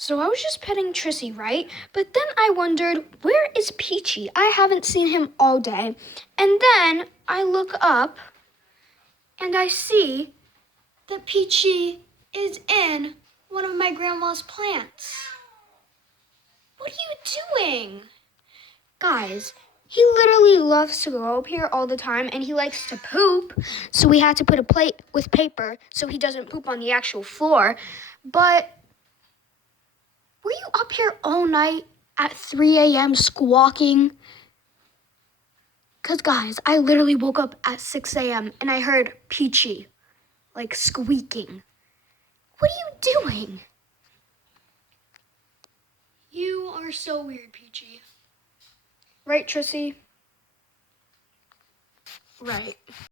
So I was just petting Trissy, right? But then I wondered, where is Peachey? I haven't seen him all day. And then I look up and I see that Peachey is in one of my grandma's plants. What are you doing? Guys, he literally loves to go up here all the time and he likes to poop. So we had to put a plate with paper so he doesn't poop on the actual floor. But were you up here all night at 3 a.m. squawking? Because, guys, I literally woke up at 6 a.m. and I heard Peachey, like, squeaking. What are you doing? You are so weird, Peachey. Right, Trissy? Right.